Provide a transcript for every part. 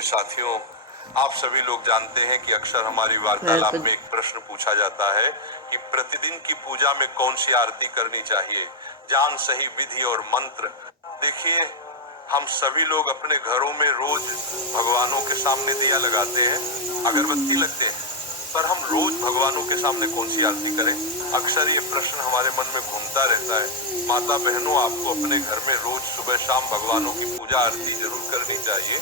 प्रिय साथियों, आप सभी लोग जानते हैं कि अक्सर हमारी वार्तालाप में एक प्रश्न पूछा जाता है कि प्रतिदिन की पूजा में कौन सी आरती करनी चाहिए, जान सही विधि और मंत्र। देखिए, हम सभी लोग अपने घरों में रोज भगवानों के सामने दिया लगाते हैं, अगरबत्ती लगते हैं, पर हम रोज भगवानों के सामने कौन सी आरती करें? अक्सर ये प्रश्न हमारे मन में घूमता रहता है। माता बहनों, आपको अपने घर में रोज सुबह शाम भगवानों की पूजा आरती जरूर करनी चाहिए।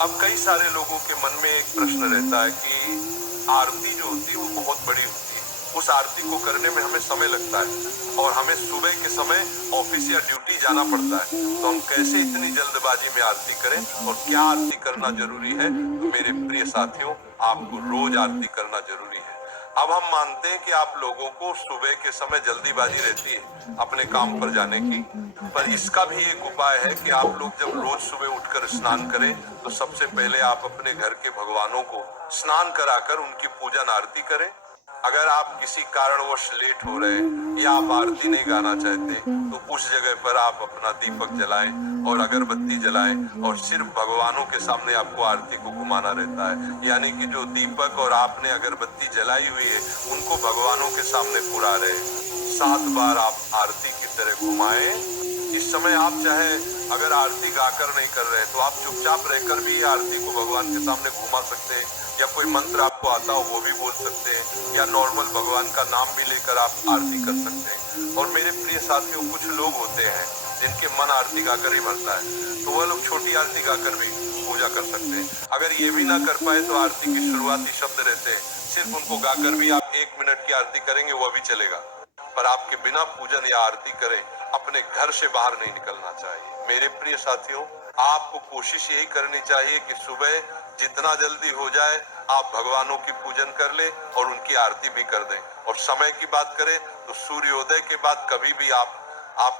अब कई सारे लोगों के मन में एक प्रश्न रहता है कि आरती जो होती है वो बहुत बड़ी होती है, उस आरती को करने में हमें समय लगता है और हमें सुबह के समय ऑफिस या ड्यूटी जाना पड़ता है, तो हम कैसे इतनी जल्दबाजी में आरती करें और क्या आरती करना जरूरी है? तो मेरे प्रिय साथियों, आपको रोज आरती करना जरूरी है। अब हम मानते हैं कि आप लोगों को सुबह के समय जल्दीबाजी रहती है अपने काम पर जाने की, पर इसका भी एक उपाय है कि आप लोग जब रोज सुबह उठकर स्नान करें तो सबसे पहले आप अपने घर के भगवानों को स्नान कराकर उनकी पूजन आरती करें। अगर आप किसी कारणवश लेट हो रहे हैं या आप आरती नहीं गाना चाहते तो उस जगह पर आप अपना दीपक जलाएं और अगरबत्ती जलाएं और सिर्फ भगवानों के सामने आपको आरती को घुमाना रहता है, यानी कि जो दीपक और आपने अगरबत्ती जलाई हुई है उनको भगवानों के सामने पुरा रहे। 7 बार आप आरती की तरह घुमाएं। इस समय आप चाहे अगर आरती गाकर नहीं कर रहे तो आप चुपचाप रहकर भी आरती को भगवान के सामने घुमा सकते हैं, या कोई मंत्र आपको आता हो वो भी बोल सकते हैं, या नॉर्मल भगवान का नाम भी लेकर आप आरती कर सकते हैं। और मेरे प्रिय साथियों, कुछ लोग होते हैं जिनके मन आरती गाकर ही भरता है, तो वह लोग छोटी आरती गाकर भी पूजा कर सकते हैं। अगर ये भी ना कर पाए तो आरती के शुरुआती शब्द रहते हैं, सिर्फ उनको गाकर भी आप 1 मिनट की आरती करेंगे वो भी चलेगा, पर आपके बिना पूजन या आरती करें अपने घर से बाहर नहीं निकलना चाहिए। मेरे प्रिय साथियों, आपको कोशिश यही करनी चाहिए कि सुबह जितना जल्दी हो जाए आप भगवानों की पूजन कर ले और उनकी आरती भी कर दें। और समय की बात करें तो सूर्योदय के बाद कभी भी आप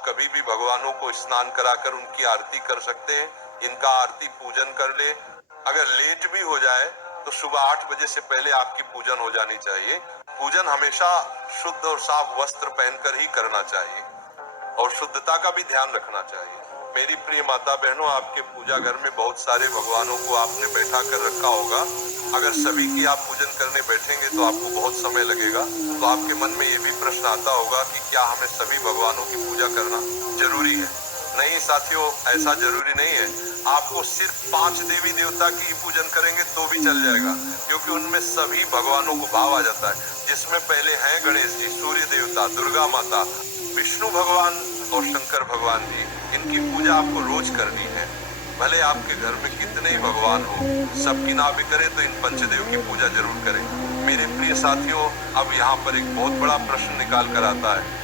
कभी भी भगवानों को स्नान कराकर उनकी आरती कर सकते हैं, इनका आरती पूजन कर ले। अगर लेट भी हो जाए तो सुबह 8 बजे से पहले आपकी पूजन हो जानी चाहिए। पूजन हमेशा शुद्ध और साफ वस्त्र पहनकर ही करना चाहिए और शुद्धता का भी ध्यान रखना चाहिए। मेरी प्रिय माता बहनों, आपके पूजा घर में बहुत सारे भगवानों को आपने बैठा कर रखा होगा। अगर सभी की आप पूजन करने बैठेंगे तो आपको बहुत समय लगेगा, तो आपके मन में ये भी प्रश्न आता होगा कि क्या हमें सभी भगवानों की पूजा करना जरूरी है? नहीं साथियों, ऐसा जरूरी नहीं है। आपको सिर्फ 5 देवी देवता की पूजन करेंगे तो भी चल जाएगा, क्योंकि उनमें सभी भगवानों को भाव आ जाता है, जिसमें पहले हैं गणेश जी, सूर्य देवता, दुर्गा माता, विष्णु भगवान और शंकर भगवान जी। इनकी पूजा आपको रोज करनी है, भले आपके घर में कितने ही भगवान हो। सबकी ना भी करें तो इन पंचदेव की पूजा जरूर करें। मेरे प्रिय साथियों, अब यहाँ पर एक बहुत बड़ा प्रश्न निकाल कर आता है